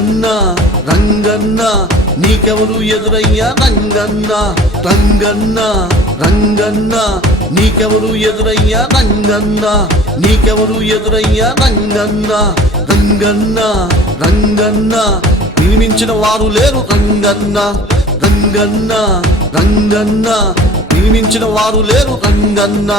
రంగన్న రంగన్న నీకెవరు ఎదురయ్యా రంగన్న రంగన్న రంగన్న నీకెవరు ఎదురయ్యా రంగన్న నీకెవరు ఎదురయ్యా రంగన్న రంగన్న రంగన్న నియమించిన వారు లేరు రంగన్న రంగన్న రంగన్న నియమించిన వారు లేరు రంగన్న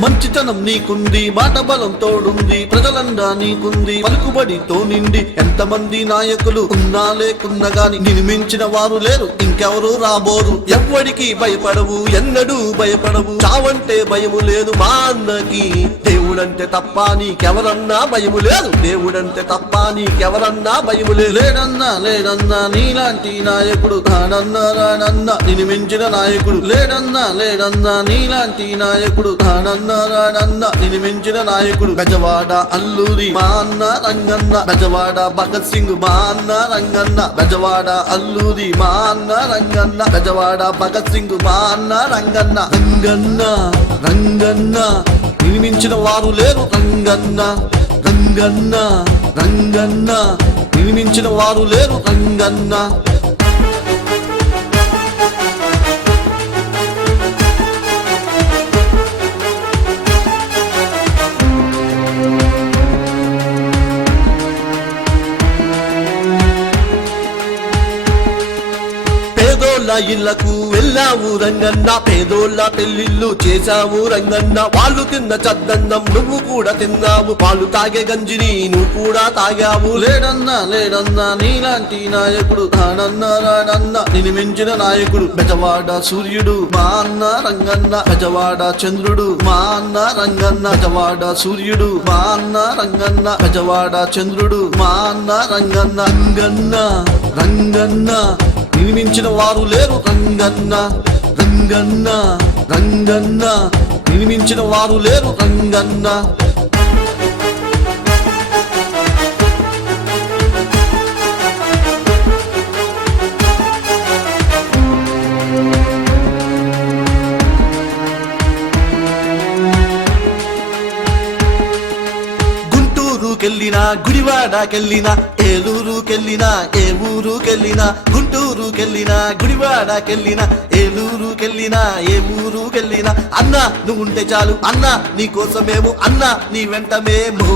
మంచితనం నీకుంది, మాట బలం తోడుంది, ప్రజలండా నీకుంది, పలుకుబడితో నిండి ఎంతమంది నాయకులు ఉన్నా లేకున్నా గాని నిన్ను మించిన వారు లేరు, ఇంకెవరు రాబోరు. ఎవ్వడికి భయపడవు, ఎన్నడూ భయపడవు, చావంటే భయము లేదు మా అన్నకి. దేవుడంటే తప్ప నీకెవరన్నా భయము లేదు, దేవుడంటే తప్ప నీకెవరన్నా భయము లేదు. లేడన్నా లేడన్నా నీలాంటి నాయకుడు తానన్నా రానన్నా నిన్ను మించిన నాయకుడు. లేడన్నా లేడన్నా నీలాంటి నాయకుడు తానన్నా రానన్న నిన్ను మించిన నాయకుడు. బెజవాడ అల్లూరి మా అన్న రంగన్న, బెజవాడ భగత్ సింగ్ మా అన్న రంగన్న, బెజవాడ అల్లూరి మా అన్న రంగన్న, బెజవాడ భగత్ సింగ్ మా అన్న రంగన్న. రంగన్న రంగన్న నిన్ను మించిన వారు లేరు రంగన్న రంగన్న రంగన్న నిన్ను మించిన వారు లేరు రంగన్న. ఇళ్లకు వెళ్ళావు రంగన్న, పేదోళ్ళ పెళ్లిళ్ళు చేశావు రంగన్న. వాళ్ళు తిన్న చద్దన్నం నువ్వు కూడా తిన్నావు, వాళ్ళు తాగే గంజిని నువ్వు కూడా తాగావు. లేడన్నా లేడన్నా నీలాంటి నాయకుడు తానన్నా రానన్నా నిన్ను మించిన నాయకుడు. బెజవాడ సూర్యుడు మా అన్న రంగన్న, బెజవాడ చంద్రుడు మా అన్న రంగన్న, బెజవాడ సూర్యుడు మా అన్న రంగన్న, బెజవాడ చంద్రుడు మా అన్న రంగన్న. రంగన్న రంగన్న నిన్ను మించిన వారు లేరు రంగన్న రంగన్న రంగన్న నిన్ను మించిన వారు లేరు రంగన్న. గుంటూరుకెళ్ళినా గుడివాడకెళ్ళినా ఏలూరుకెళ్ళినా ఏ ఊరుకెళ్ళినా, గుంటూరుకెళ్ళినా గుడివాడకెళ్ళినా ఏలూరుకెళ్ళినా ఏ ఊరుకెళ్ళినా అన్నా నువ్వుంటే చాలు అన్నా నీ కోసమేమో అన్నా నీ వెంట మేము.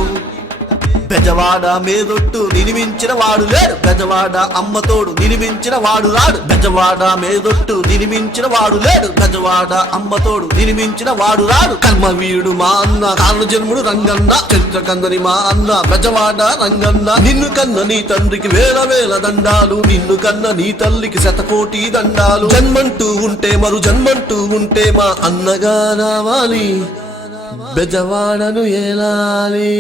బెజవాడ మేదొట్టు నినిమించిన వాడు లేడు, బెజవాడ అమ్మతోడు నినిమించిన వాడు రాడు. బెజవాడ మేదొట్టు నినిమించిన వాడు లేడు, బెజవాడ అమ్మతోడు నినిమించిన వాడు రాడు. కర్మవీరుడు మా అన్న, కారణ జన్ముడు రంగన్న, చరిత్రకందని మా అన్న బెజవాడ రంగన్న. నిన్ను కన్న నీ తండ్రికి వేల వేల దండాలు, నిన్ను కన్న నీ తల్లికి శతకోటి దండాలు. జన్మంటూ ఉంటే మరు జన్మంటూ ఉంటే మా అన్నగా రావాలి, బెజవాడను ఏలాలి.